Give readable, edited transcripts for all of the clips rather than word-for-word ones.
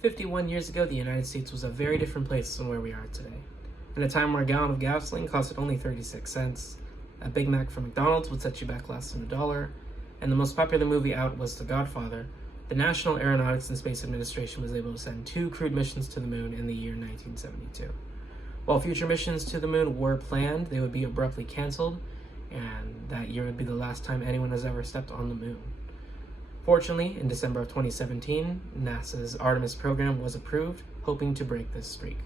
51 years ago, the United States was a very different place than where we are today. In a time where a gallon of gasoline costed only 36 cents, a Big Mac from McDonald's would set you back less than $1, and the most popular movie out was The Godfather, the National Aeronautics and Space Administration was able to send 2 crewed missions to the moon in the year 1972. While future missions to the moon were planned, they would be abruptly canceled, and that year would be the last time anyone has ever stepped on the moon. Fortunately, in December of 2017, NASA's Artemis program was approved, hoping to break this streak.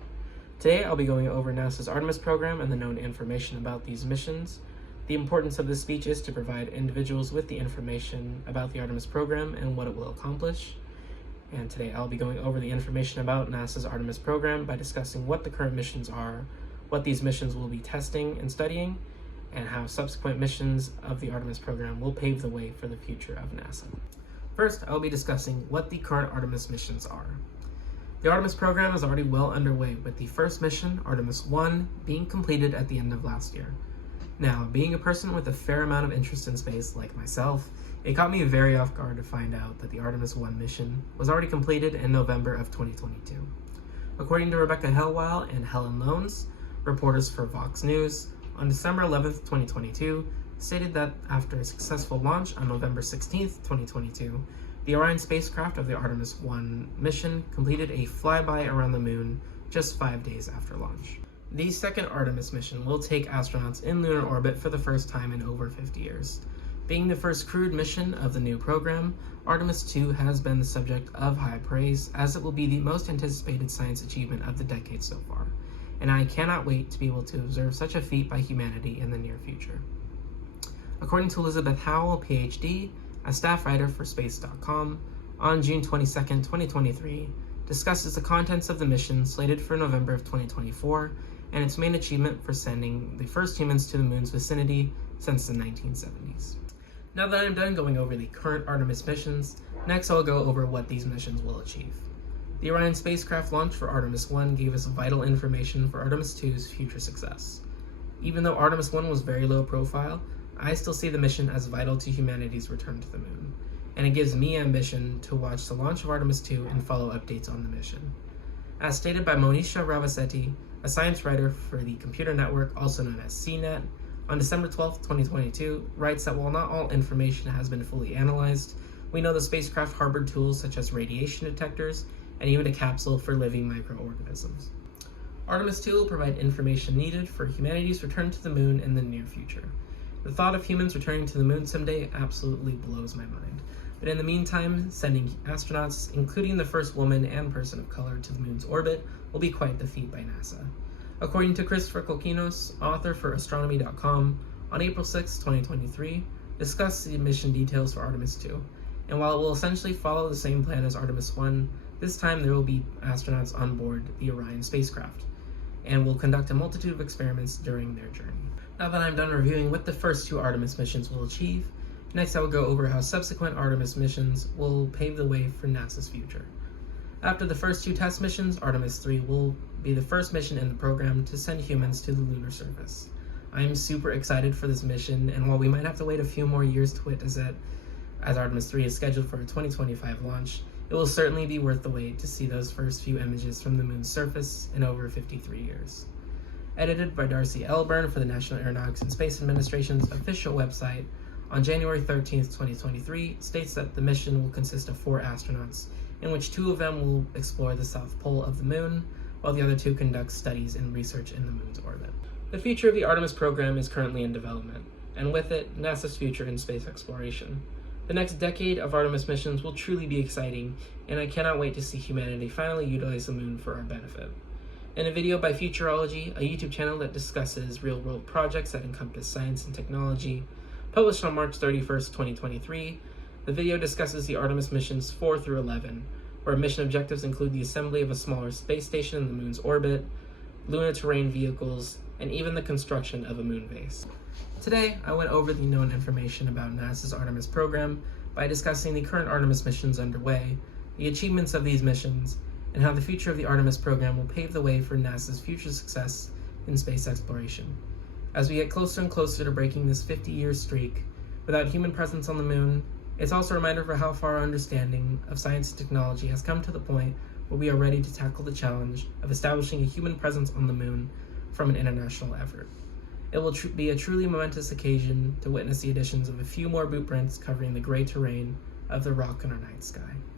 Today, I'll be going over NASA's Artemis program and the known information about these missions. The importance of this speech is to provide individuals with the information about the Artemis program and what it will accomplish. And today, I'll be going over the information about NASA's Artemis program by discussing what the current missions are, what these missions will be testing and studying, and how subsequent missions of the Artemis program will pave the way for the future of NASA. First, I'll be discussing what the current Artemis missions are. The Artemis program is already well underway, with the first mission, Artemis 1, being completed at the end of last year. Now, being a person with a fair amount of interest in space, like myself, it caught me very off guard to find out that the Artemis 1 mission was already completed in November of 2022. According to Rebecca Helwell and Helen Lones, reporters for Vox News, on December 11th, 2022, stated that after a successful launch on November 16th, 2022, the Orion spacecraft of the Artemis 1 mission completed a flyby around the moon just 5 days after launch. The second Artemis mission will take astronauts in lunar orbit for the first time in over 50 years. Being the first crewed mission of the new program, Artemis 2 has been the subject of high praise, as it will be the most anticipated science achievement of the decade so far, and I cannot wait to be able to observe such a feat by humanity in the near future. According to Elizabeth Howell, PhD, a staff writer for Space.com, on June 22, 2023, discusses the contents of the mission slated for November of 2024 and its main achievement for sending the first humans to the moon's vicinity since the 1970s. Now that I'm done going over the current Artemis missions, next I'll go over what these missions will achieve. The Orion spacecraft launch for Artemis 1 gave us vital information for Artemis 2's future success. Even though Artemis 1 was very low profile, I still see the mission as vital to humanity's return to the moon, and it gives me ambition to watch the launch of Artemis 2 and follow updates on the mission. As stated by Monisha Ravasetti, a science writer for the computer network also known as CNET, on December 12, 2022, writes that while not all information has been fully analyzed, we know the spacecraft harbored tools such as radiation detectors and even a capsule for living microorganisms. Artemis 2 will provide information needed for humanity's return to the moon in the near future. The thought of humans returning to the moon someday absolutely blows my mind. But in the meantime, sending astronauts, including the first woman and person of color, to the moon's orbit will be quite the feat by NASA. According to Christopher Kokinos, author for Astronomy.com, on April 6, 2023, discussed the mission details for Artemis 2. And while it will essentially follow the same plan as Artemis 1, this time there will be astronauts on board the Orion spacecraft, and will conduct a multitude of experiments during their journey. Now that I'm done reviewing what the first 2 Artemis missions will achieve, next I will go over how subsequent Artemis missions will pave the way for NASA's future. After the first 2 test missions, Artemis 3 will be the first mission in the program to send humans to the lunar surface. I am super excited for this mission, and while we might have to wait a few more years to witness it, as Artemis 3 is scheduled for a 2025 launch, it will certainly be worth the wait to see those first few images from the moon's surface in over 53 years. Edited by Darcy Elburn for the National Aeronautics and Space Administration's official website, on January 13, 2023, states that the mission will consist of 4 astronauts, in which 2 of them will explore the south pole of the moon, while the other 2 conduct studies and research in the moon's orbit. The future of the Artemis program is currently in development, and with it, NASA's future in space exploration. The next decade of Artemis missions will truly be exciting, and I cannot wait to see humanity finally utilize the moon for our benefit. In a video by Futurology, a YouTube channel that discusses real-world projects that encompass science and technology, published on March 31st, 2023, the video discusses the Artemis missions 4 through 11, where mission objectives include the assembly of a smaller space station in the moon's orbit, lunar terrain vehicles, and even the construction of a moon base. Today, I went over the known information about NASA's Artemis program by discussing the current Artemis missions underway, the achievements of these missions, and how the future of the Artemis program will pave the way for NASA's future success in space exploration. As we get closer and closer to breaking this 50-year streak without human presence on the moon, it's also a reminder for how far our understanding of science and technology has come to the point but we are ready to tackle the challenge of establishing a human presence on the moon from an international effort. It will be a truly momentous occasion to witness the additions of a few more boot prints covering the gray terrain of the rock in our night sky.